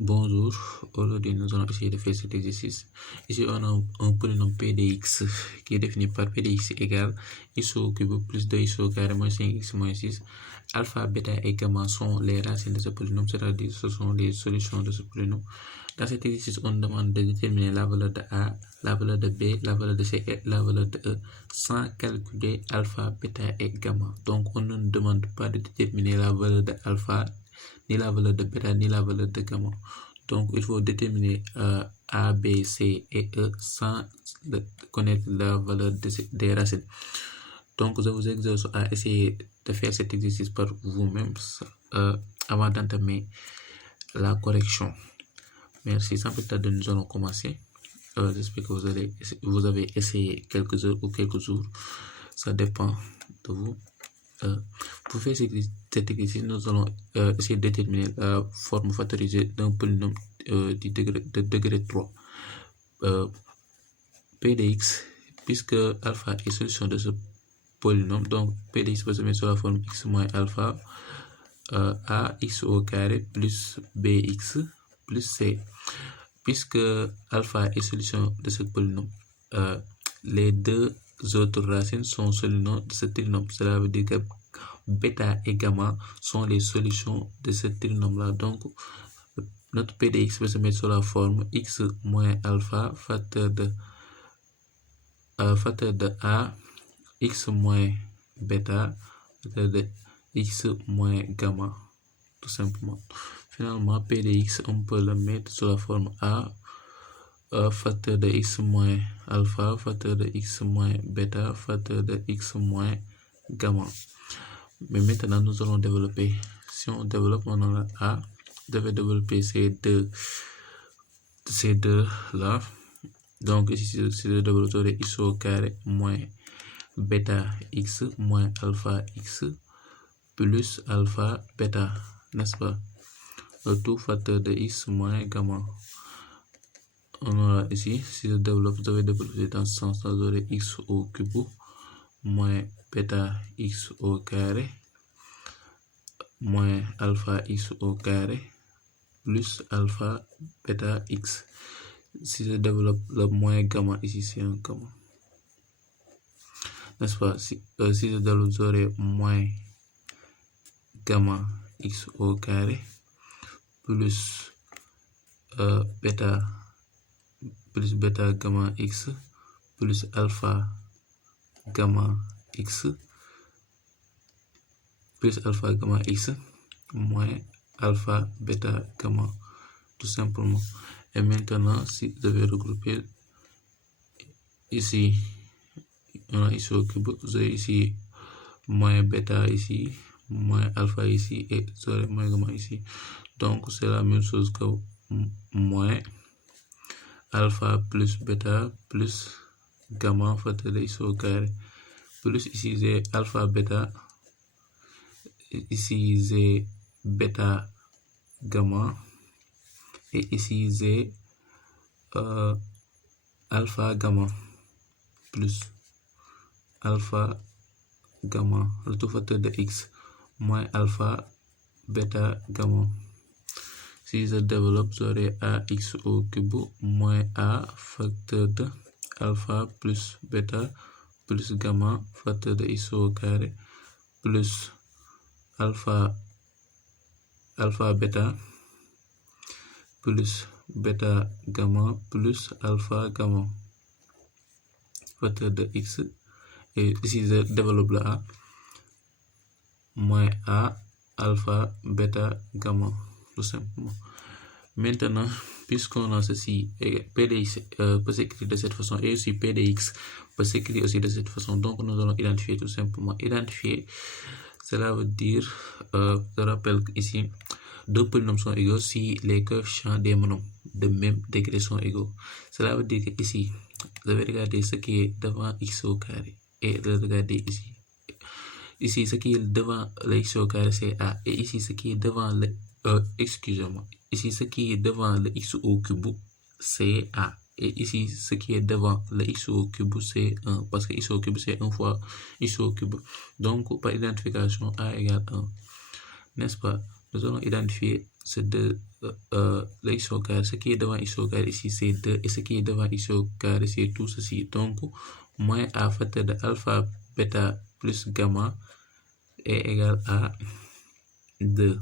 Bonjour, aujourd'hui nous allons essayer de faire cet exercice. Ici on a un polynôme p de x qui est défini par p de x égale x au cube plus 2x au carré moins 5x moins 6. Alpha, bêta et gamma sont les racines de ce polynôme, c'est-à-dire ce sont les solutions de ce polynôme. Dans cet exercice, on demande de déterminer la valeur de a, la valeur de b, la valeur de c et la valeur de e sans calculer alpha, bêta et gamma. Donc on ne nous demande pas de déterminer la valeur de alpha, ni la valeur de bêta, ni la valeur de gamma. Donc, il faut déterminer A, B, C et E sans connaître la valeur des racines. Donc, je vous exhorte à essayer de faire cet exercice par vous-même avant d'entamer la correction. Merci. Sans plus tarder, nous allons commencer. J'espère que vous avez essayé quelques heures ou quelques jours. Ça dépend de vous. Pour faire cet exercice, nous allons essayer de déterminer la forme factorisée d'un polynôme de degré 3. P de x, puisque alpha est solution de ce polynôme, donc P de x va se mettre sur la forme x moins alpha ax au carré plus bx plus c. Puisque alpha est solution de ce polynôme, les deux autres racines sont solutions de ce trinôme. Cela veut dire que bêta et gamma sont les solutions de ce trinôme-là. Donc, notre p de x va se mettre sur la forme x moins alpha facteur de a, x moins bêta, facteur de x moins gamma, tout simplement. Finalement, p de x, on peut le mettre sur la forme a, facteur de x moins alpha, facteur de x moins bêta, facteur de x moins gamma. Mais maintenant, nous allons développer. Si on développe, on aura a, devait développer ces deux là. Donc ici, c'est le développeur de x au carré moins bêta x moins alpha x plus alpha bêta, n'est-ce pas? Le tout facteur de x moins gamma. On aura ici, si je développe, je vais développer dans ce sens-là, j'aurai x au cube moins bêta x au carré moins alpha x au carré plus alpha bêta x. Si je développe le moins gamma, ici c'est un gamma, n'est-ce pas? Si je développe, j'aurai moins gamma x au carré plus bêta gamma x plus alpha gamma x plus alpha gamma x moins alpha bêta gamma, tout simplement. Et maintenant, si je vais regrouper ici, on a ici au cube, j'ai ici moins bêta ici, moins alpha ici et j'aurai moins gamma ici. Donc c'est la même chose que moins alpha plus bêta plus gamma facteur de x au carré plus ici j'ai alpha bêta, ici j'ai bêta gamma et ici j'ai alpha gamma plus alpha gamma, le tout facteur de x moins alpha bêta gamma. Si je développe, j'aurai ax au cube moins a facteur de alpha plus bêta plus gamma facteur de x au carré plus alpha bêta plus bêta gamma plus alpha gamma facteur de x. Et ici je développe le a moins a alpha bêta gamma, tout simplement. Maintenant, puisqu'on a ceci, p de x peut s'écrire de cette façon et aussi p de x peut s'écrire aussi de cette façon. Donc nous allons identifier tout simplement. Identifier, cela veut dire, je rappelle qu'ici deux polynômes sont égaux si les coefficients des monomes de même degré sont égaux. Cela veut dire que ici, je vais regarder ce qui est devant x au carré et de regarder ici. Ici, ce qui est devant le x au carré, c'est a. Et ici, ce qui est devant le... excusez-moi. Ici, ce qui est devant le x au cube, c'est a. Et ici, ce qui est devant le x au cube, c'est 1. Parce que x au cube, c'est 1 fois x au cube. Donc, par identification, a égale 1. N'est-ce pas? Nous allons identifier c'est 2 le x au carré. Ce qui est devant x au carré ici, c'est 2. Et ce qui est devant x au carré, c'est tout ceci. Donc, moins a facteur de alpha, bêta plus gamma est égal à 2.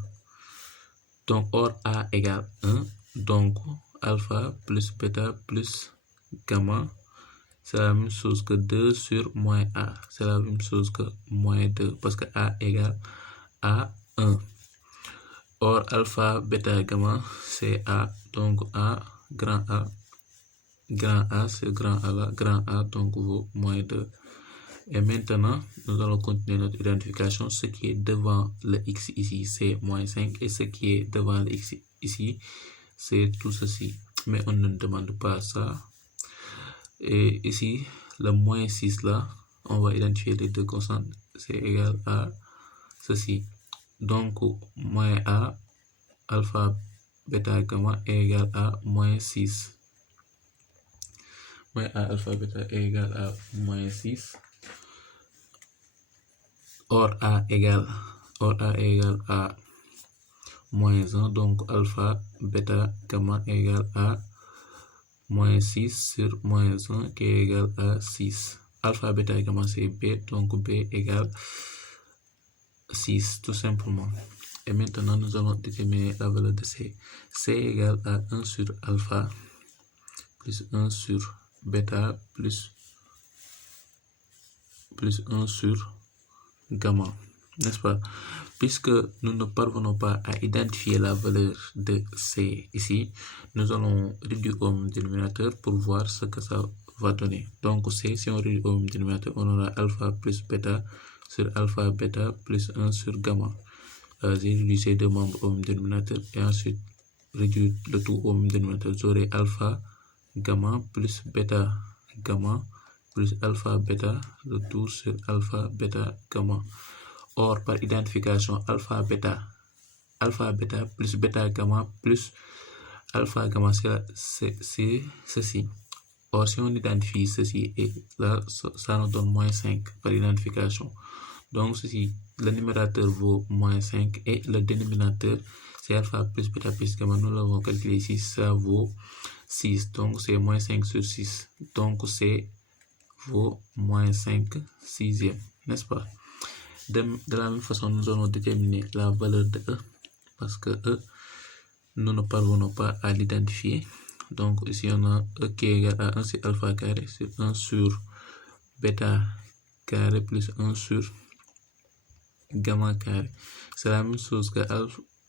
Donc, or a égale 1. Donc, alpha plus bêta plus gamma, c'est la même chose que 2 sur moins a. C'est la même chose que moins 2 parce que a égale à 1. Or, alpha, bêta, gamma, c'est a. Donc, a, grand a, c'est grand a là. Grand A, donc, vaut moins 2. Et maintenant, nous allons continuer notre identification. Ce qui est devant le x ici, c'est moins 5. Et ce qui est devant le x ici, c'est tout ceci. Mais on ne demande pas ça. Et ici, le moins 6 là, on va identifier les deux constantes. C'est égal à ceci. Donc, moins a, alpha, bêta, gamma est égal à moins 6. Moins a, alpha, bêta est égal à moins 6. Or a égale à moins 1. Donc, alpha, bêta, gamma est égal à moins 6 sur moins 1 qui est égal à 6. Alpha, bêta, gamma c'est b. Donc, b égale 6 tout simplement. Et maintenant, nous allons déterminer la valeur de c. c égale à 1 sur alpha plus 1 sur bêta plus 1 sur gamma, n'est-ce pas? Puisque nous ne parvenons pas à identifier la valeur de c ici, nous allons réduire au même dénominateur pour voir ce que ça va donner. Donc c, si on réduit au même dénominateur, on aura alpha plus bêta sur alpha bêta plus 1 sur gamma. J'ai réduit ces deux membres au même dénominateur et ensuite réduire le tout au même dénominateur. J'aurai alpha gamma plus bêta gamma plus alpha bêta, le tout sur alpha bêta gamma. Or, par identification, alpha bêta plus bêta gamma plus alpha gamma, c'est ceci. Or, si on identifie ceci, et là, ça nous donne moins 5 par identification. Donc, ceci, le numérateur vaut moins 5 et le dénominateur, c'est alpha plus bêta plus gamma. Nous l'avons calculé ici, ça vaut 6. Donc, c'est moins 5 sur 6. Donc, c'est vaut moins 5 sixième, n'est-ce pas? De la même façon, nous allons déterminer la valeur de E parce que E, nous ne parvenons pas à l'identifier. Donc ici, on a E qui est égal à 1 sur alpha carré sur 1 sur bêta carré plus 1 sur gamma carré. C'est la même chose que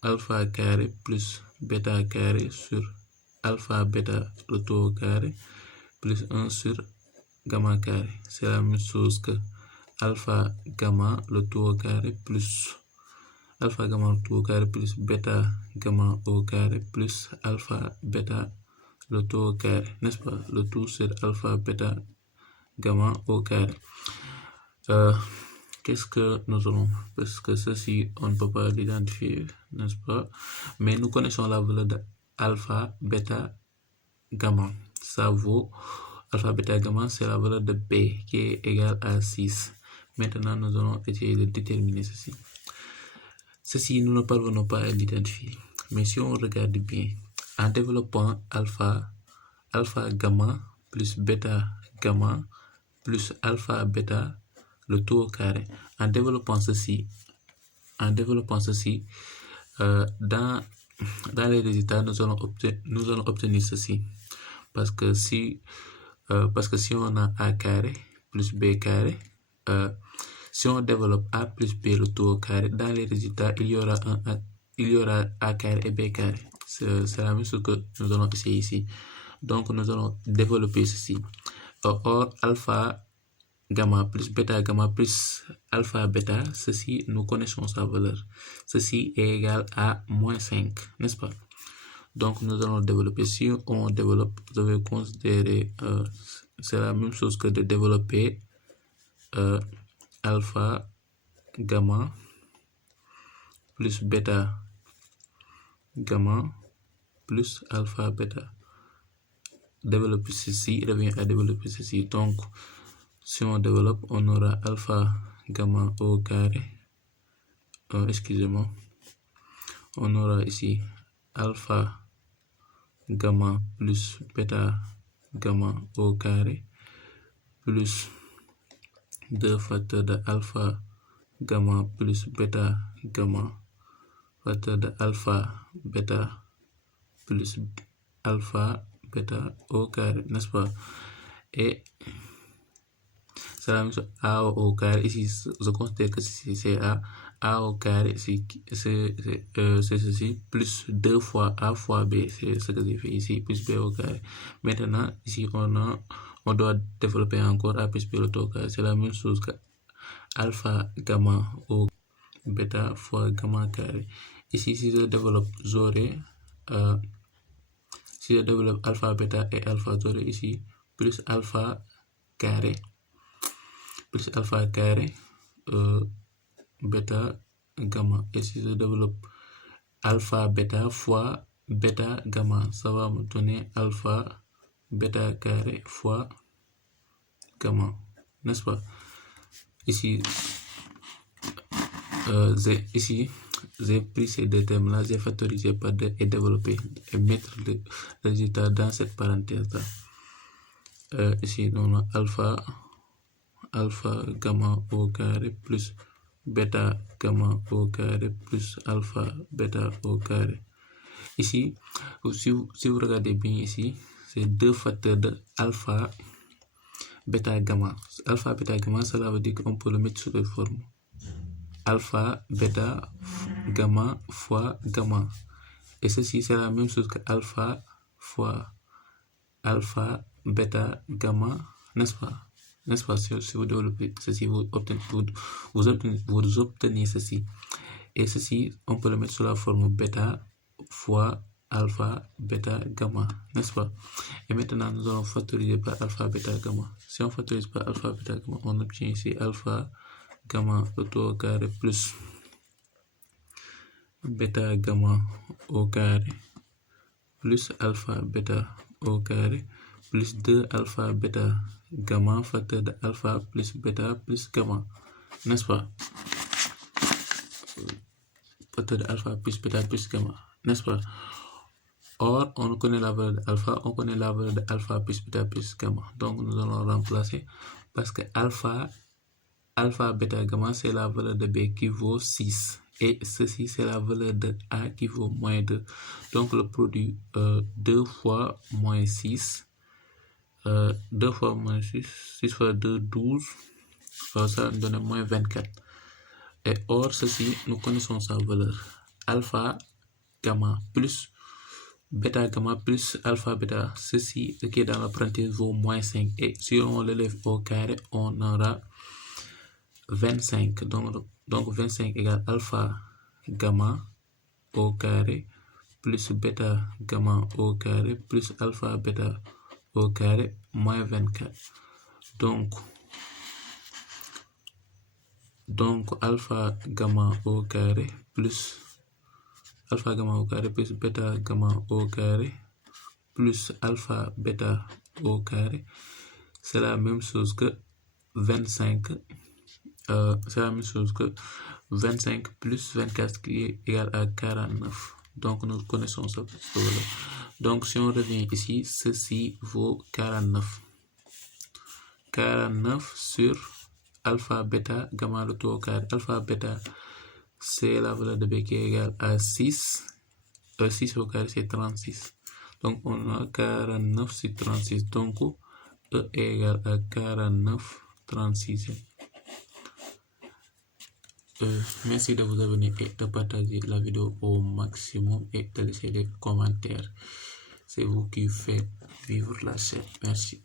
alpha carré plus bêta carré sur alpha bêta le tout au carré plus 1 sur gamma carré. C'est la même chose que alpha gamma le tout au carré plus alpha gamma le tout au carré plus bêta gamma au carré plus alpha bêta le tout au carré, n'est-ce pas? Le tout sur alpha bêta gamma au carré. Qu'est-ce que nous allons? Parce que ceci, on ne peut pas l'identifier, n'est-ce pas? Mais nous connaissons la valeur de alpha bêta gamma. Ça vaut alpha bêta gamma, c'est la valeur de b qui est égale à 6. Maintenant, nous allons essayer de déterminer ceci. Ceci, nous ne parvenons pas à l'identifier. Mais si on regarde bien, en développant alpha gamma plus bêta gamma plus alpha bêta le tout au carré, en développant ceci, dans les résultats, nous allons obtenir ceci. Parce que si on a a carré plus b carré, si on développe a plus b le tout au carré, dans les résultats, il y aura a carré et b carré. C'est la même chose que nous allons essayer ici. Donc, nous allons développer ceci. Or, alpha gamma plus bêta gamma plus alpha bêta, ceci, nous connaissons sa valeur. Ceci est égal à moins 5, n'est-ce pas? Donc, nous allons développer. Si on développe, vous devez considérer, c'est la même chose que de développer alpha gamma plus bêta gamma plus alpha bêta. Développer ceci revient à développer ceci. Donc, si on développe, on aura alpha gamma au carré. Excusez-moi. On aura ici alpha gamma plus bêta gamma au carré plus 2 facteurs de alpha gamma plus bêta gamma facteur de alpha bêta plus alpha bêta au carré, n'est-ce pas? Et c'est la même chose, a au carré. Ici, je considère que c'est a au carré, c'est ceci, plus 2 fois a fois b, c'est ce que j'ai fait ici, plus b au carré. Maintenant, ici, on doit développer encore a plus b au carré. C'est la même chose que alpha gamma au bêta fois gamma carré. Ici, si je développe, j'aurai si je développe alpha bêta et alpha, j'aurai ici plus alpha carré bêta gamma. Et si je développe alpha bêta fois bêta gamma, ça va me donner alpha bêta carré fois gamma, n'est-ce pas? Ici, j'ai pris ces deux termes-là, j'ai factorisé par 2 et développé et mettre le résultat dans cette parenthèse-là. Ici, on a alpha gamma au carré plus bêta gamma au carré plus alpha bêta au carré. Ici, si vous regardez bien ici, c'est 2 facteurs de alpha bêta gamma. Alpha bêta gamma, cela veut dire qu'on peut le mettre sous cette forme. Alpha bêta gamma fois gamma. Et ceci, c'est la même chose que alpha fois alpha bêta gamma, n'est-ce pas? N'est-ce pas? Si vous développez ceci, vous obtenez ceci. Et ceci, on peut le mettre sous la forme bêta fois alpha bêta gamma, n'est-ce pas? Et maintenant, nous allons factoriser par alpha bêta gamma. Si on factorise par alpha bêta gamma, on obtient ici alpha gamma au carré plus bêta gamma au carré plus alpha bêta au carré plus 2 alpha bêta gamma facteur de alpha plus bêta plus gamma, n'est-ce pas? Facteur de alpha plus bêta plus gamma, n'est-ce pas? Or, on connaît la valeur de alpha, on connaît la valeur de alpha plus bêta plus gamma. Donc, nous allons remplacer parce que alpha bêta gamma, c'est la valeur de b qui vaut 6. Et ceci, c'est la valeur de a qui vaut moins 2. Donc, le produit 2 fois moins 6. 2 fois moins 6, 6 fois 2, 12. Ça nous donne moins 24. Et or, ceci, nous connaissons sa valeur. Alpha gamma plus bêta gamma plus alpha bêta. Ceci, qui est dans la parenthèse, vaut moins 5. Et si on l'élève au carré, on aura 25. Donc 25 égale alpha gamma au carré plus bêta gamma au carré plus alpha bêta au carré moins 24. Donc alpha gamma au carré plus bêta gamma au carré plus alpha bêta au carré, c'est la même chose que 25. C'est la même chose que 25 plus 24 qui est égal à 49. Donc nous connaissons ça. Donc si on revient ici, ceci vaut 49. 49 sur alpha bêta gamma le tout au carré. Alpha bêta, c'est la valeur de b qui est égale à 6. 6 au carré, c'est 36. Donc on a 49 sur 36. Donc E est égal à 49 36. Merci de vous abonner et de partager la vidéo au maximum et de laisser des commentaires. C'est vous qui faites vivre la chaîne. Merci.